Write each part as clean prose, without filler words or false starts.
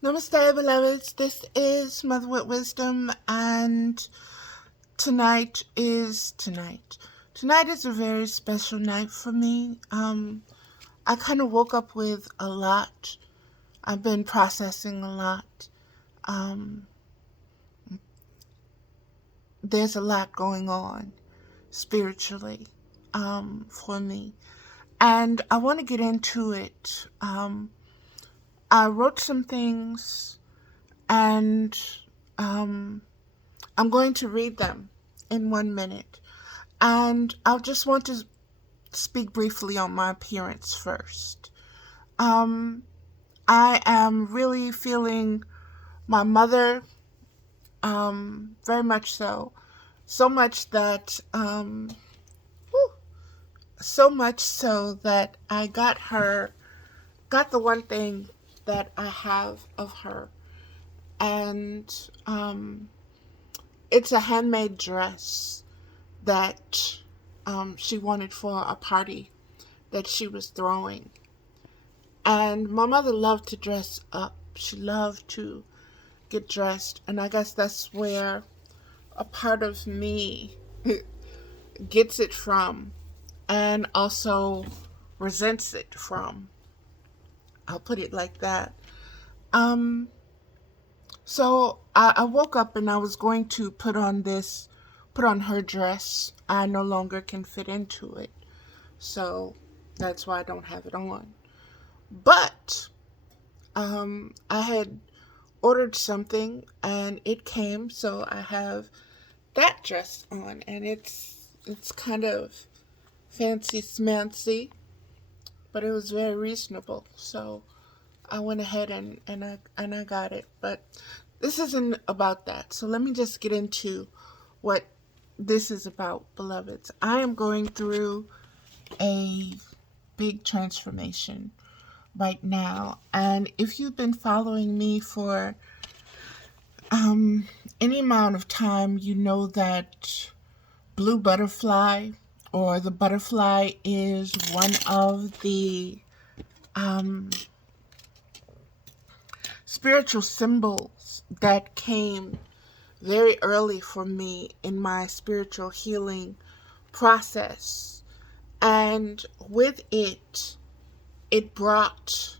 Namaste, beloveds. This is Mother with Wisdom, and tonight is tonight. Tonight is a very special night for me. I kind of woke up with a lot. I've been processing a lot. Um, there's a lot going on spiritually for me, and I want to get into it. I wrote some things, and um, I'm going to read them in 1 minute. And I just want to speak briefly on my appearance first. Um, I am really feeling my mother, very much so. So much that, whew, so much so that I got the one thing that I have of her. And it's a handmade dress that she wanted for a party that she was throwing. And my mother loved to dress up. She loved to get dressed. And I guess that's where a part of me gets it from and also resents it from. I'll put it like that. Um, so I woke up and I was going to put on her dress. I no longer can fit into it. So that's why I don't have it on. But I had ordered something and it came, so I have that dress on, and it's kind of fancy smancy, but it was very reasonable. So I went ahead and I got it. But this isn't about that. So let me just get into what this is about, beloveds. I am going through a big transformation right now. And if you've been following me for any amount of time, you know that blue butterfly or the butterfly is one of the um, spiritual symbols that came very early for me in my spiritual healing process. And with it, it brought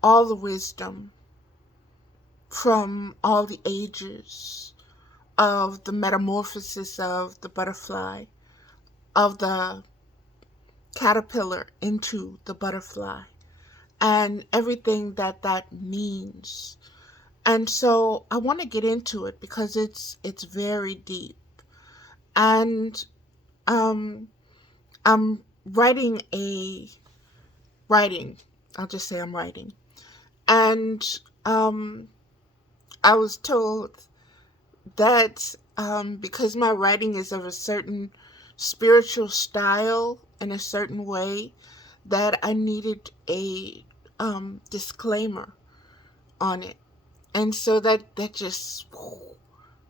all the wisdom from all the ages of the metamorphosis of the butterfly, of the caterpillar into the butterfly, and everything that that means. And so I want to get into it because it's very deep. And um, I'm writing a writing. I'll just say I'm writing. And um, I was told that because my writing is of a certain spiritual style in a certain way, that I needed a disclaimer on it. And so that just,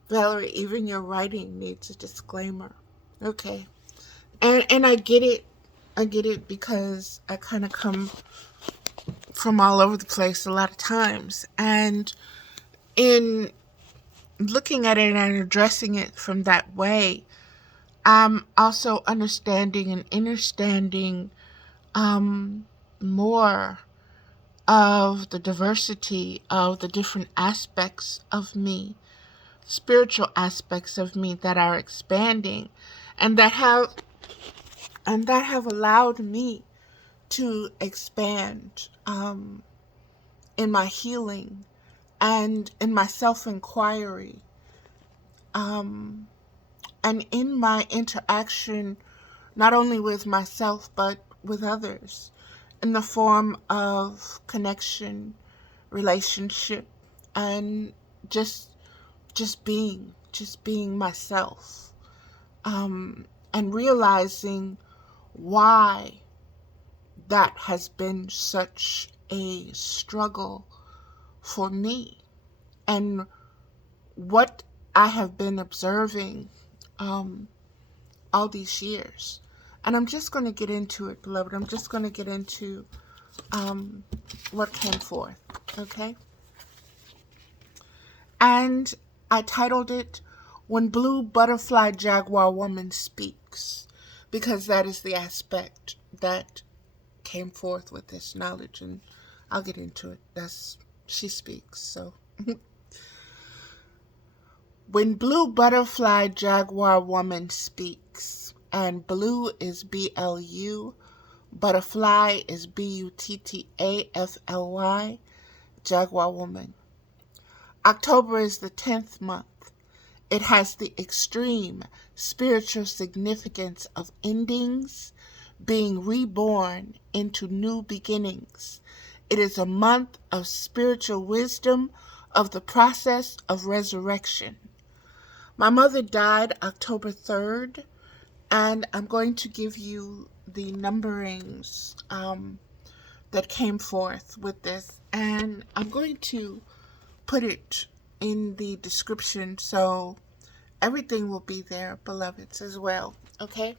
Valerie, even your writing needs a disclaimer. Okay. And I get it. I get it because I kind of come from all over the place a lot of times. And in looking at it and addressing it from that way, I'm also understanding and understanding more of the diversity of the different aspects of me, spiritual aspects of me that are expanding and that have allowed me to expand in my healing and in my self-inquiry, um, and in my interaction not only with myself but with others in the form of connection, relationship, and just just being myself, and realizing why that has been such a struggle for me and what I have been observing um, all these years. And I'm just going to get into it, beloved. I'm just going to get into what came forth. Okay? And I titled it, When Blue Butterfly Jaguar Woman Speaks, because that is the aspect that came forth with this knowledge, and I'll get into it. She speaks, so. When Blue Butterfly Jaguar Woman Speaks, and blue is BLU, butterfly is BUTTAFLY, Jaguar Woman. October is the 10th month. It has the extreme spiritual significance of endings, being reborn into new beginnings. It is a month of spiritual wisdom of the process of resurrection. My mother died October 3rd, and I'm going to give you the numberings that came forth with this, and I'm going to put it in the description so everything will be there, beloveds, as well, okay?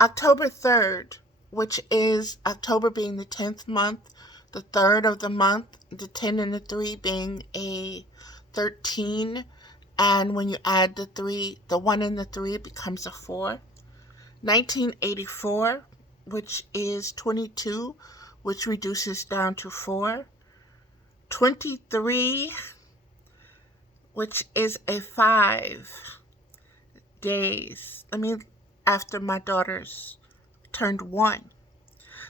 October 3rd, which is October being the 10th month, the 3rd of the month, the 10 and the 3 being a 13, and when you add the 3, the 1 and the 3, it becomes a 4. 1984, which is 22, which reduces down to 4. 23, which is a 5 days. After my daughters turned 1.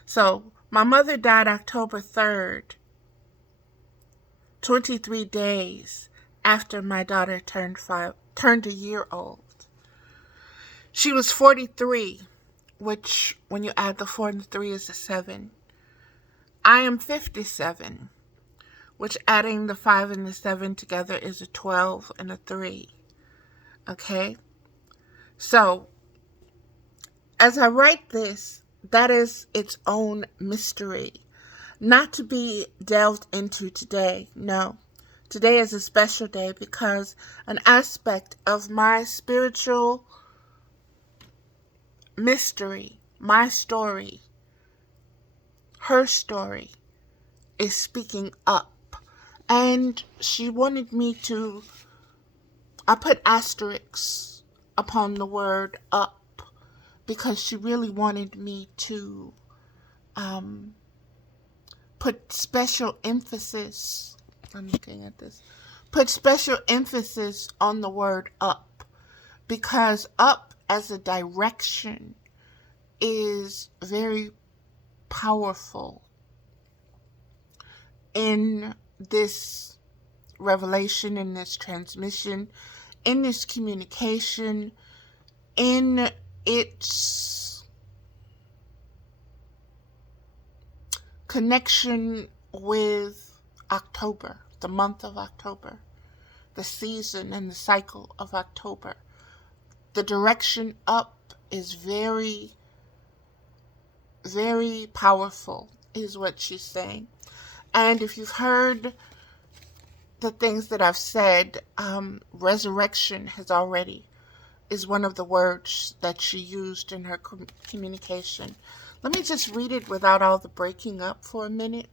So my mother died October 3rd, 23 days after my daughter turned a year old. She was 43, which when you add the 4 and the 3 is a 7. I am 57, which adding the 5 and the 7 together is a 12 and a 3. Okay? So, as I write this, that is its own mystery. Not to be delved into today, no. Today is a special day because an aspect of my spiritual mystery, my story, her story, is speaking up. And she wanted me to, I put asterisks upon the word up because she really wanted me to put special emphasis, I'm looking at this, put special emphasis on the word up, because up as a direction is very powerful in this revelation, in this transmission, in this communication, in its connection with October, the month of October, the season and the cycle of October. The direction up is very, very powerful, is what she's saying. And if you've heard the things that I've said, resurrection is one of the words that she used in her communication. Let me just read it without all the breaking up for a minute.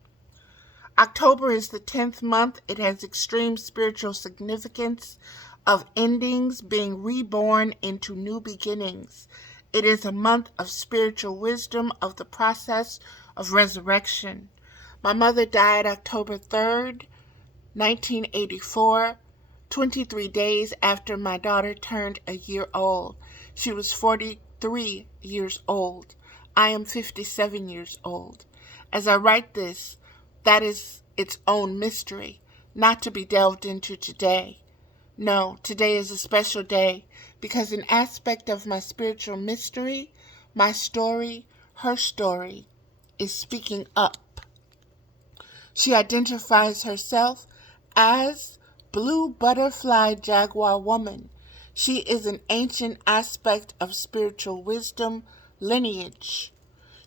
October is the 10th month. It has extreme spiritual significance of endings, being reborn into new beginnings. It is a month of spiritual wisdom of the process of resurrection. My mother died October 3rd, 1984, 23 days after my daughter turned a year old. She was 43 years old. I am 57 years old. As I write this, that is its own mystery, not to be delved into today. No, today is a special day because an aspect of my spiritual mystery, my story, her story, is speaking up. She identifies herself as Blue Butterfly Jaguar Woman. She is an ancient aspect of spiritual wisdom lineage.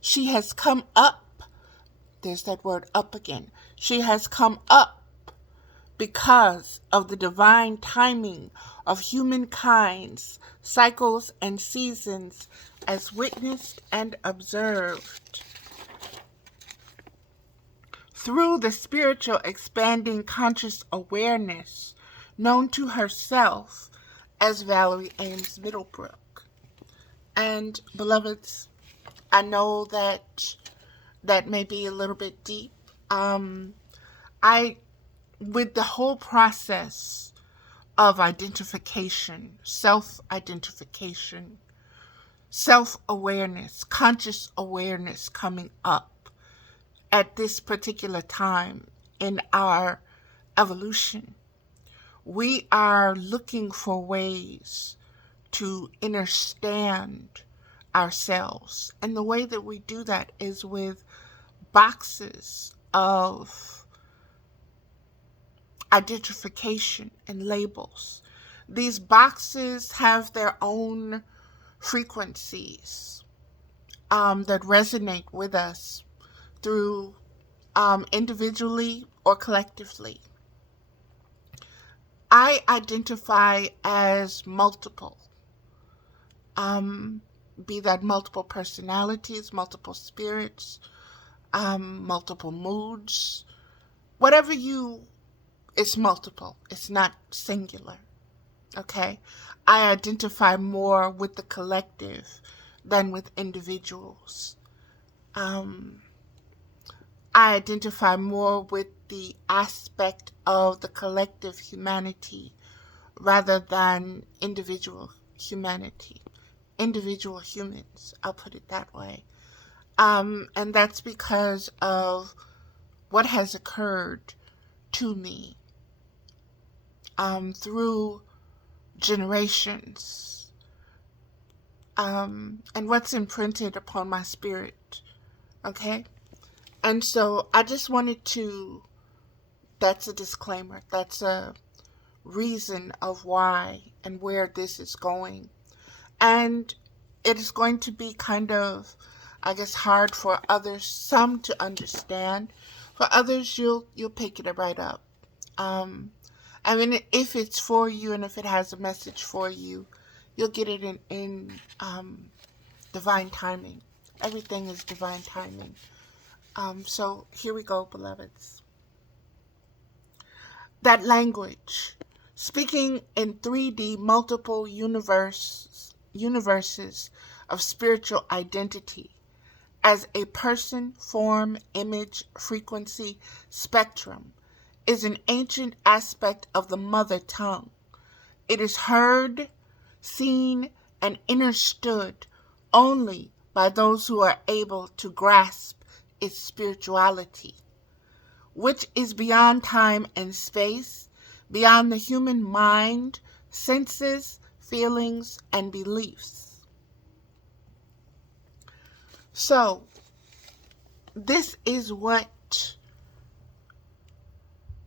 She has come up. There's that word up again. She has come up because of the divine timing of humankind's cycles and seasons as witnessed and observed through the spiritual expanding conscious awareness known to herself as Valerie Ames Middlebrook. And beloveds, I know that may be a little bit deep. I with the whole process of identification, self-identification, self-awareness, conscious awareness coming up at this particular time in our evolution, we are looking for ways to understand ourselves. And the way that we do that is with boxes of identification and labels. These boxes have their own frequencies that resonate with us through individually or collectively. I identify as multiple, be that multiple personalities, multiple spirits, multiple moods, whatever it's multiple. It's not singular. Okay? I identify more with the collective than with individuals. I identify more with the aspect of the collective humanity rather than individual humanity. Individual humans, I'll put it that way. And that's because of what has occurred to me through generations, and what's imprinted upon my spirit. Okay? And so I just wanted to, that's a disclaimer. That's a reason of why and where this is going. And it is going to be kind of, I guess, hard for others, some to understand. For others, you'll pick it right up. I mean, if it's for you and if it has a message for you, you'll get it in divine timing. Everything is divine timing. So here we go, beloveds. That language, speaking in 3D multiple universes of spiritual identity as a person, form, image, frequency, spectrum, is an ancient aspect of the mother tongue. It is heard, seen, and understood only by those who are able to grasp its spirituality, which is beyond time and space, beyond the human mind, senses, feelings, and beliefs. So, this is what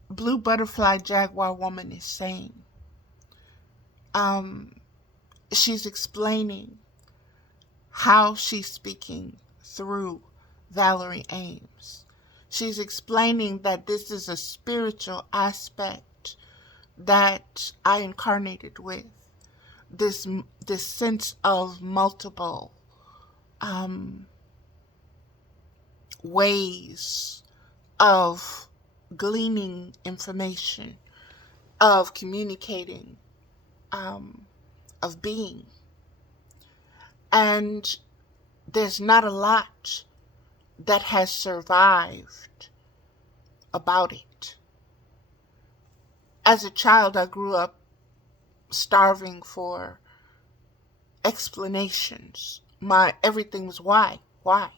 Blue Butterfly Jaguar Woman is saying. She's explaining how she's speaking through Valerie Ames. She's explaining that this is a spiritual aspect that I incarnated with. This sense of multiple ways of gleaning information, of communicating, of being. And there's not a lot that has survived about it. As a child, I grew up starving for explanations. Everything was why. I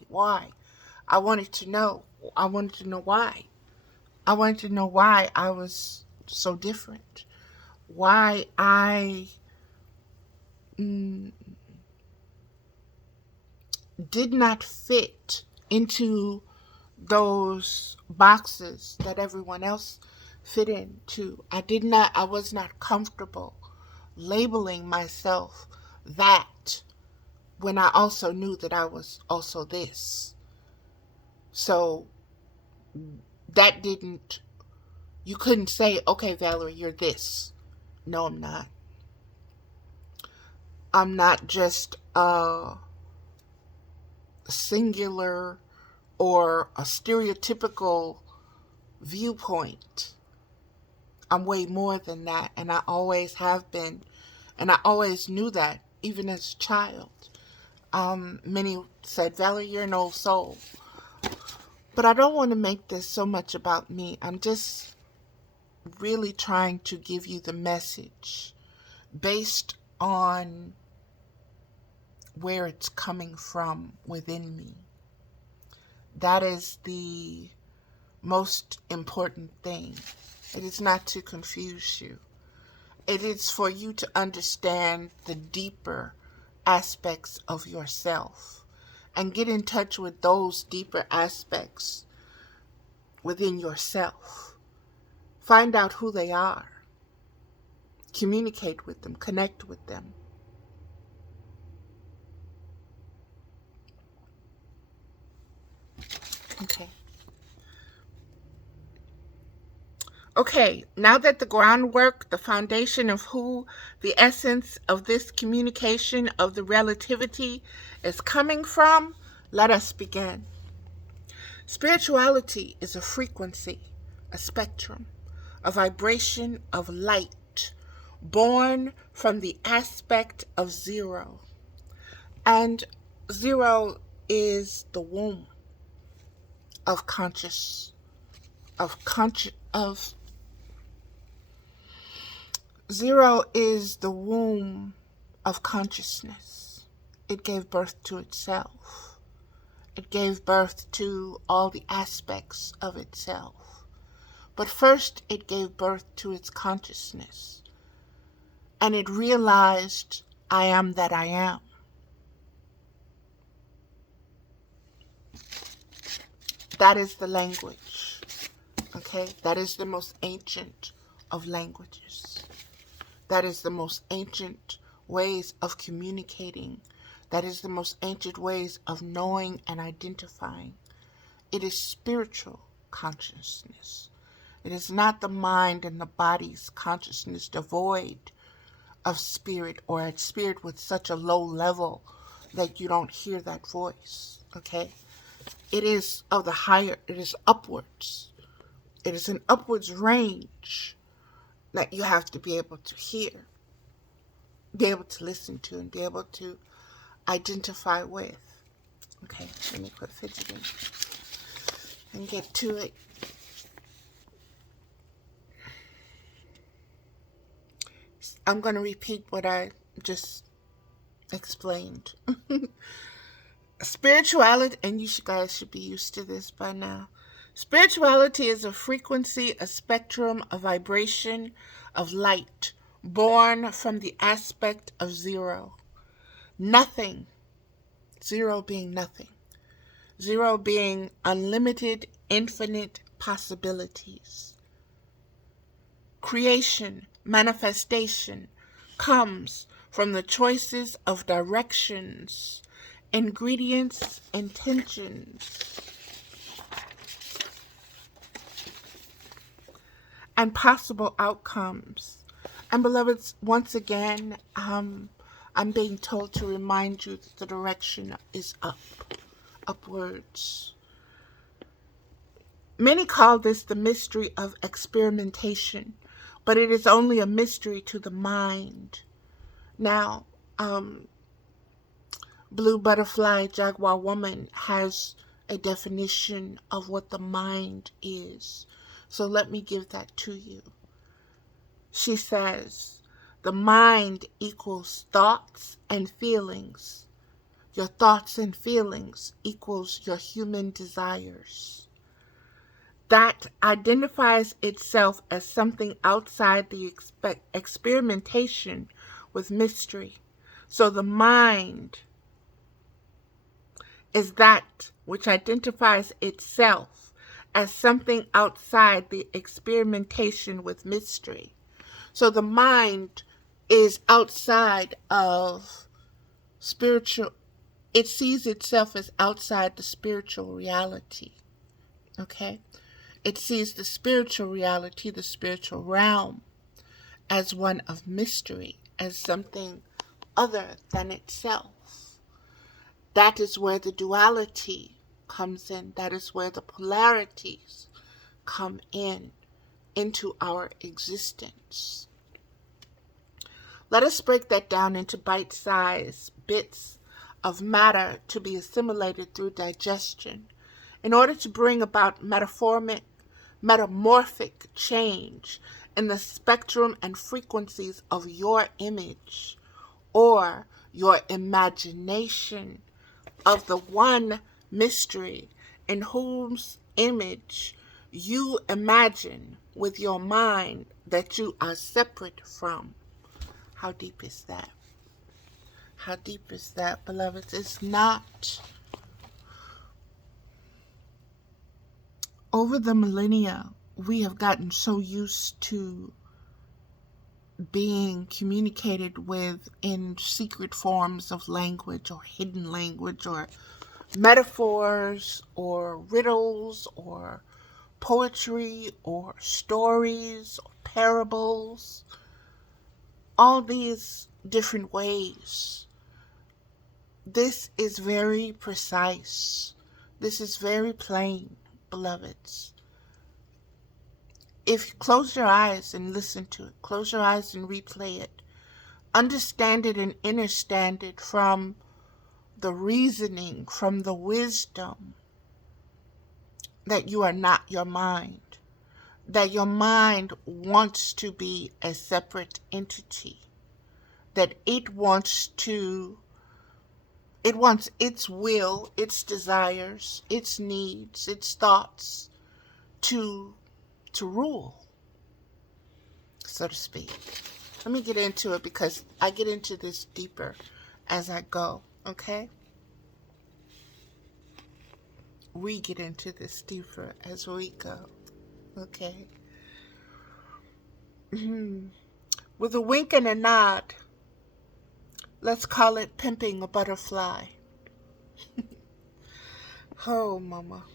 wanted to know. I wanted to know why. I wanted to know why I was so different. Why I did not fit into those boxes that everyone else fit into. I was not comfortable labeling myself that when I also knew that I was also this. So you couldn't say, okay, Valerie, you're this. No, I'm not. I'm not just a singular or a stereotypical viewpoint. I'm way more than that, and I always have been, and I always knew that, even as a child. Many said, Valerie, you're an old soul. But I don't want to make this so much about me. I'm just really trying to give you the message based on where it's coming from within me. That is the most important thing. It is not to confuse you. It is for you to understand the deeper aspects of yourself and get in touch with those deeper aspects within yourself. Find out who they are. Communicate with them. Connect with them. Okay, now that the groundwork, the foundation of who the essence of this communication of the relativity is coming from, let us begin. Spirituality is a frequency, a spectrum, a vibration of light born from the aspect of zero. And zero is the womb of zero is the womb of consciousness. It gave birth to itself. It gave birth to all the aspects of itself. But first it gave birth to its consciousness. And it realized, I am that I am. That is the language. Okay? That is the most ancient of languages. That is the most ancient ways of communicating. That is the most ancient ways of knowing and identifying. It is spiritual consciousness. It is not the mind and the body's consciousness devoid of spirit, or at spirit with such a low level that you don't hear that voice. Okay? It is of the higher, it is upwards. It is an upwards range that you have to be able to hear, be able to listen to, and be able to identify with. Okay, let me quit fidgeting and get to it. I'm going to repeat what I just explained. Spirituality, and you guys should be used to this by now. Spirituality is a frequency, a spectrum, a vibration of light born from the aspect of zero. Nothing. Zero being nothing. Zero being unlimited, infinite possibilities. Creation, manifestation comes from the choices of directions, ingredients, intentions, and possible outcomes. And beloveds, once again, I'm being told to remind you that the direction is up, upwards. Many call this the mystery of experimentation, but it is only a mystery to the mind. Now, Blue Butterfly Jaguar Woman has a definition of what the mind is. So let me give that to you. She says, the mind equals thoughts and feelings. Your thoughts and feelings equals your human desires. That identifies itself as something outside the experimentation with mystery. So the mind is that which identifies itself as something outside the experimentation with mystery. So the mind is outside of spiritual, it sees itself as outside the spiritual reality. Okay? It sees the spiritual reality, the spiritual realm, as one of mystery, as something other than itself. That is where the duality comes in. That is where the polarities come into our existence. Let us break that down into bite-sized bits of matter to be assimilated through digestion in order to bring about metamorphic change in the spectrum and frequencies of your image or your imagination of the one mystery in whose image you imagine with your mind that you are separate from. How deep is that? How deep is that, beloveds? It's not. Over the millennia, we have gotten so used to being communicated with in secret forms of language or hidden language or metaphors or riddles or poetry or stories or parables, all these different ways. This is very precise. This is very plain, beloveds. If you close your eyes and listen to it, close your eyes and replay it, understand it and understand it from the reasoning, from the wisdom that you are not your mind, that your mind wants to be a separate entity, that it wants its will, its desires, its needs, its thoughts to rule, so to speak. Let me get into it because I get into this deeper as I go, okay? We get into this deeper as we go, okay? With a wink and a nod, let's call it pimping a butterfly. Oh, mama.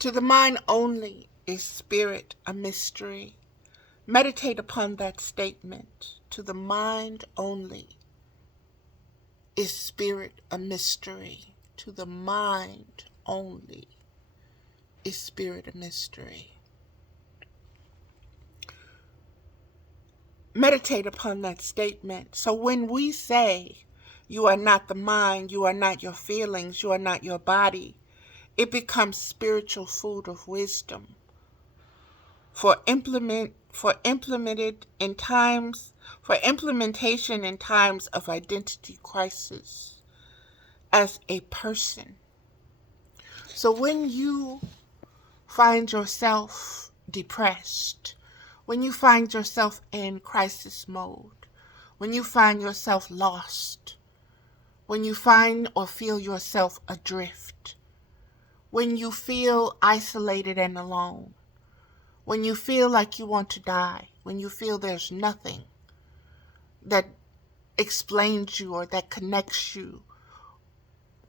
To the mind only is spirit a mystery. Meditate upon that statement. To the mind only is spirit a mystery. To the mind only is spirit a mystery. Meditate upon that statement. So when we say, you are not the mind, you are not your feelings, you are not your body, it becomes spiritual food of wisdom for implementation in times of identity crisis as a person. So when you find yourself depressed, when you find yourself in crisis mode, when you find yourself lost, when you find or feel yourself adrift, when you feel isolated and alone, when you feel like you want to die, when you feel there's nothing that explains you or that connects you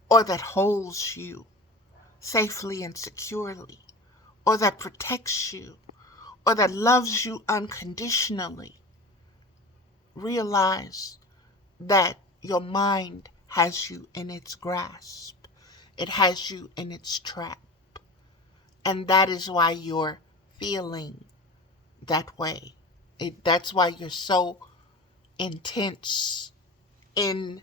or that holds you safely and securely or that protects you or that loves you unconditionally, realize that your mind has you in its grasp. It has you in its trap. And that is why you're feeling that way. That's why you're so intense in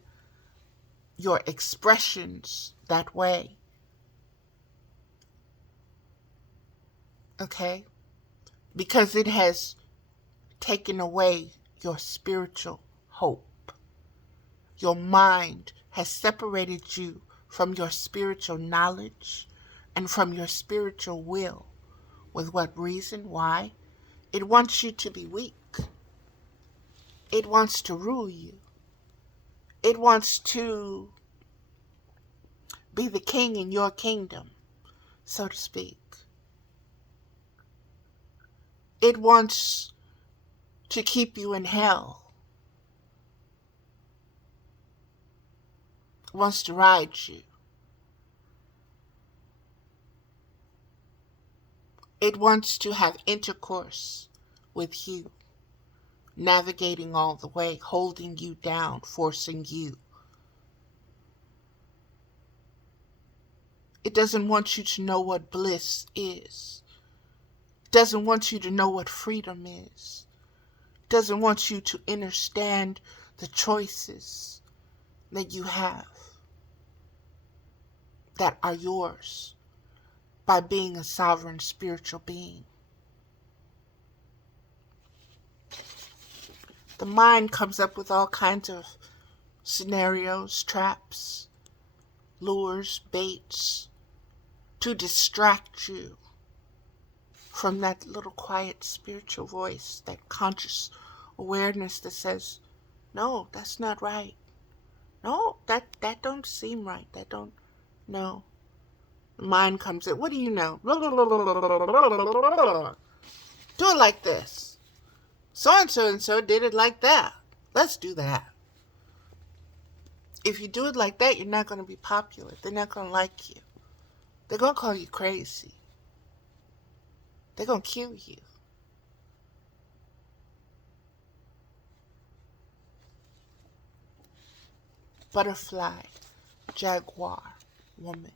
your expressions that way. Okay? Because it has taken away your spiritual hope. Your mind has separated you from your spiritual knowledge and from your spiritual will. With what reason? Why? It wants you to be weak. It wants to rule you. It wants to be the king in your kingdom, so to speak. It wants to keep you in hell. It wants to ride you. It wants to have intercourse with you, navigating all the way, holding you down, forcing you. It doesn't want you to know what bliss is. doesn't want you to know what freedom is, doesn't want you to understand the choices that you have that are yours by being a sovereign spiritual being. The mind comes up with all kinds of scenarios, traps, lures, baits to distract you from that little quiet spiritual voice, that conscious awareness that says, no, that's not right. No, that don't seem right. That don't, no. The mind comes in, what do you know? Do it like this. So and so did it like that. Let's do that. If you do it like that, you're not going to be popular. They're not going to like you. They're going to call you crazy. They're going to kill you. Butterfly, jaguar, woman.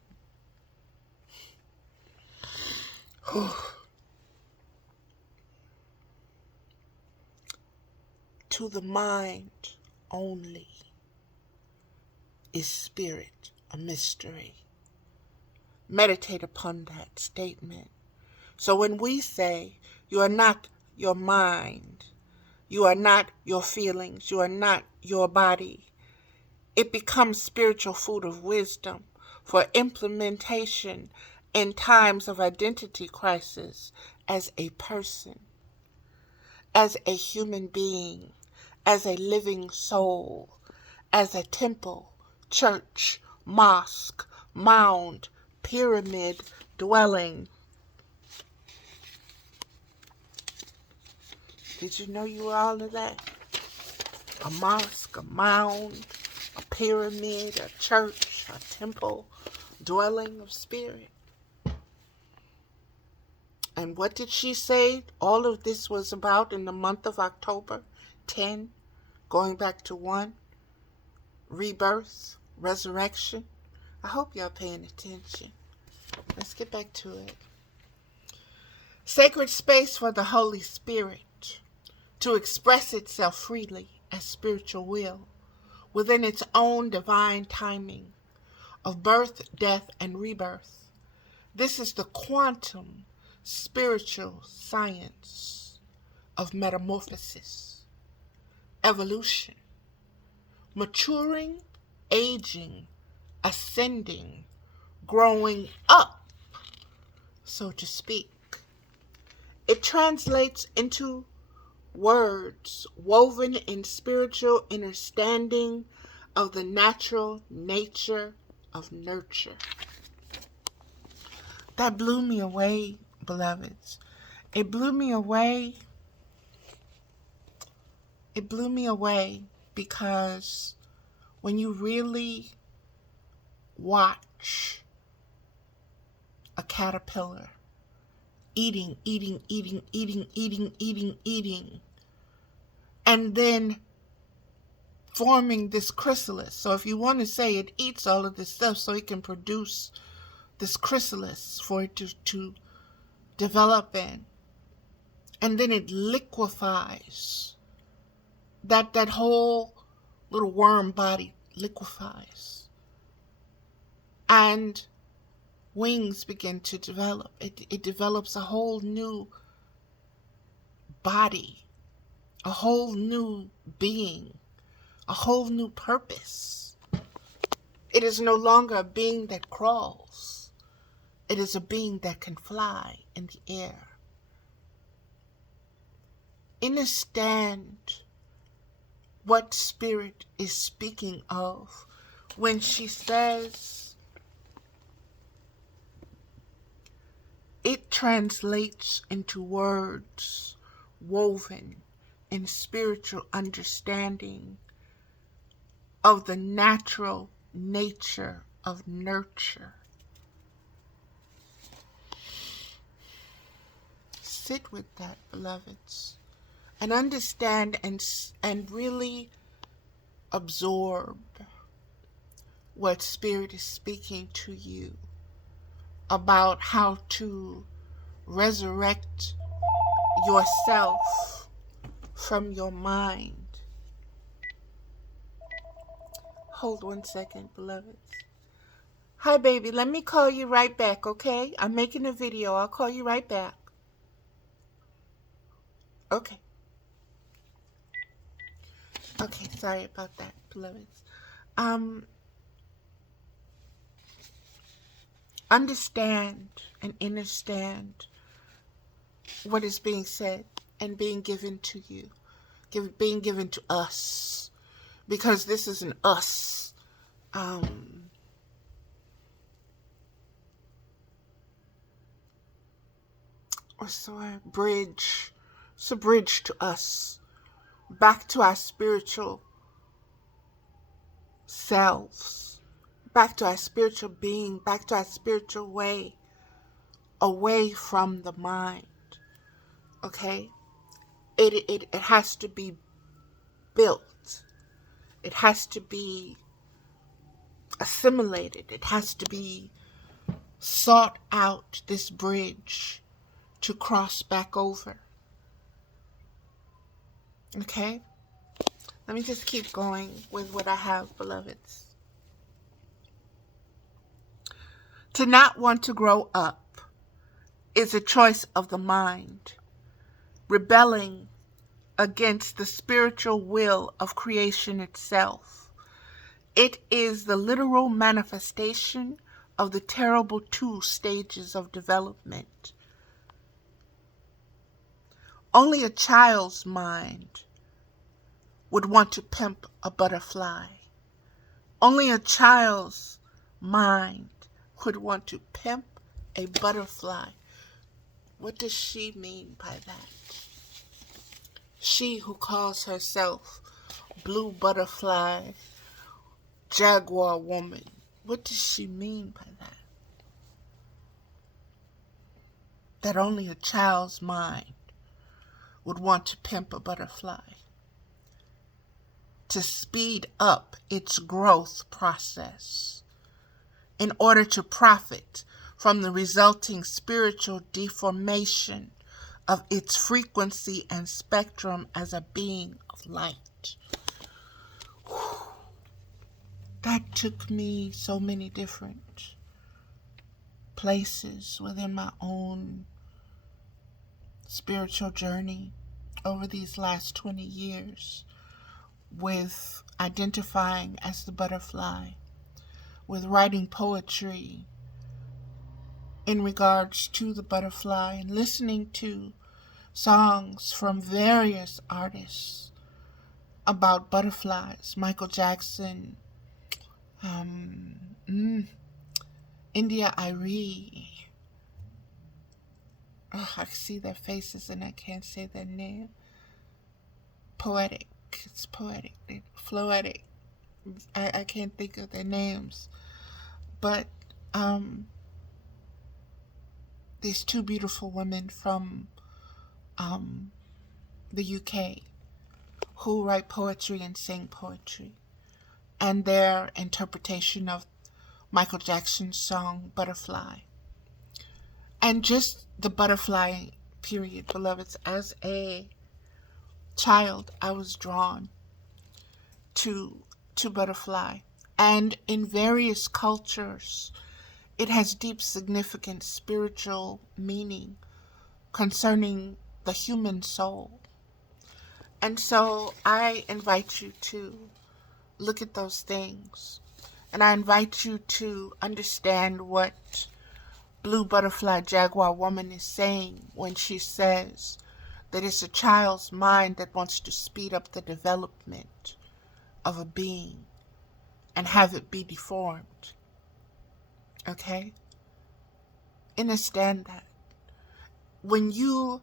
To the mind only is spirit a mystery. Meditate upon that statement. So when we say you are not your mind, you are not your feelings, you are not your body, it becomes spiritual food of wisdom for implementation in times of identity crisis as a person, as a human being, as a living soul, as a temple, church, mosque, mound, pyramid dwelling. Did you know you were all of that? A mosque, a mound, a pyramid, a church, a temple, dwelling of spirit. And what did she say all of this was about in the month of October? 10, going back to 1, rebirth, resurrection. I hope y'all paying attention. Let's get back to it. Sacred space for the Holy Spirit to express itself freely as spiritual will within its own divine timing of birth, death, and rebirth. This is the quantum spiritual science of metamorphosis, evolution, maturing, aging, ascending, growing up, so to speak. It translates into words woven in spiritual understanding of the natural nature of nurture. That blew me away, beloveds. It blew me away. It blew me away because when you really watch a caterpillar eating, and then forming this chrysalis. So if you want to say it eats all of this stuff so it can produce this chrysalis for it to develop in. And then it liquefies. That whole little worm body liquefies. And wings begin to develop. It develops a whole new body, a whole new being, a whole new purpose. It is no longer a being that crawls. It is a being that can fly in the air. Understand what Spirit is speaking of when she says it translates into words woven in spiritual understanding of the natural nature of nurture. Sit with that, beloveds, and understand and really absorb what Spirit is speaking to you about how to resurrect yourself from your mind. Hold 1 second, beloveds. Hi, baby. Let me call you right back, okay? I'm making a video. I'll call you right back. Okay. Okay, sorry about that, beloveds. Understand and understand what is being said and being given to you, being given to us, because this is an us. Bridge. It's a bridge to us, back to our spiritual selves, back to our spiritual being, back to our spiritual way, away from the mind. Okay? It has to be built. It has to be assimilated. It has to be sought out, this bridge to cross back over. Okay? Let me just keep going with what I have, beloveds. To not want to grow up is a choice of the mind, rebelling against the spiritual will of creation itself. It is the literal manifestation of the terrible 2 stages of development. Only a child's mind would want to pimp a butterfly. Only a child's mind would want to pimp a butterfly. What does she mean by that? She who calls herself blue butterfly, jaguar woman. What does she mean by that? That only a child's mind would want to pimp a butterfly, to speed up its growth process in order to profit from the resulting spiritual deformation of its frequency and spectrum as a being of light. That took me so many different places within my own spiritual journey over these last 20 years, with identifying as the butterfly, with writing poetry in regards to the butterfly, and listening to songs from various artists about butterflies. Michael Jackson, India Arie. Oh, I see their faces and I can't say their name. Poetic. It's poetic. Floetic. I can't think of their names. But these 2 beautiful women from the UK who write poetry and sing poetry, and their interpretation of Michael Jackson's song Butterfly. And just the butterfly period, beloveds. As a child, I was drawn to butterfly, and in various cultures it has deep significant spiritual meaning concerning the human soul. And so I invite you to look at those things, and I invite you to understand what Blue Butterfly Jaguar Woman is saying when she says that it's a child's mind that wants to speed up the development of a being and have it be deformed. Okay? Understand that. When you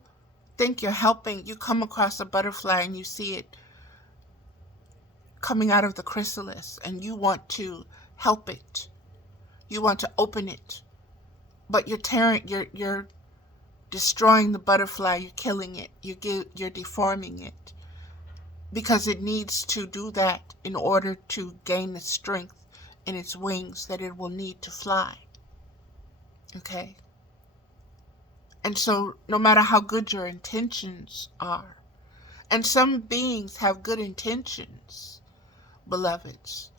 think you're helping, you come across a butterfly and you see it coming out of the chrysalis and you want to help it. You want to open it. But you're destroying the butterfly, you're killing it, you're deforming it, because it needs to do that in order to gain the strength in its wings that it will need to fly. Okay? And so no matter how good your intentions are, and some beings have good intentions, beloveds,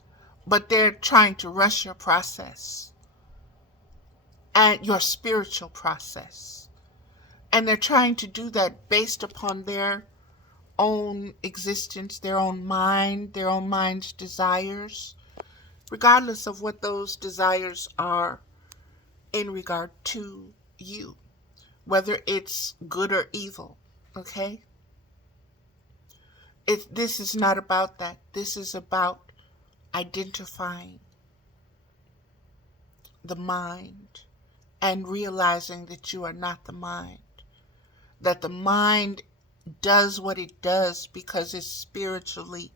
but they're trying to rush your process and your spiritual process. And they're trying to do that based upon their own existence, their own mind's desires, regardless of what those desires are in regard to you, whether it's good or evil, okay? This is not about that. This is about identifying the mind and realizing that you are not the mind. That the mind does what it does because it's spiritually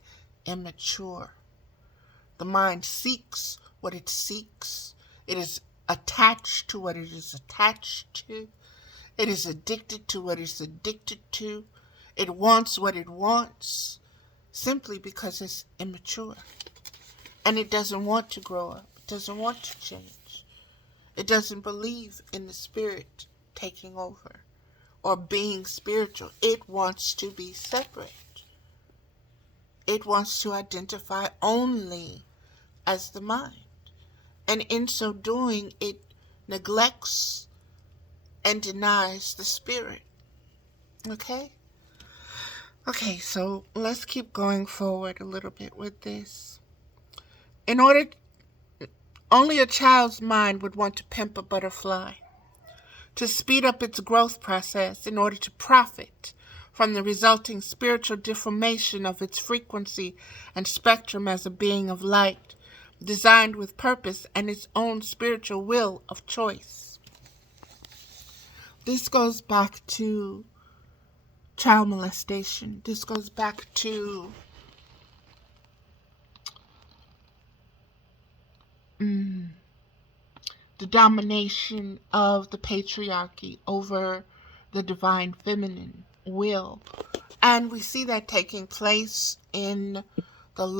immature. The mind seeks what it seeks. It is attached to what it is attached to. It is addicted to what it's addicted to. It wants what it wants simply because it's immature. And it doesn't want to grow up. It doesn't want to change. It doesn't believe in the spirit taking over or being spiritual. It wants to be separate. It wants to identify only as the mind. And in so doing, it neglects and denies the spirit. Okay? Okay, so let's keep going forward a little bit with this. Only a child's mind would want to pimp a butterfly, to speed up its growth process in order to profit from the resulting spiritual deformation of its frequency and spectrum as a being of light, designed with purpose and its own spiritual will of choice. This goes back to child molestation. This goes back to the domination of the patriarchy over the divine feminine will. And we see that taking place in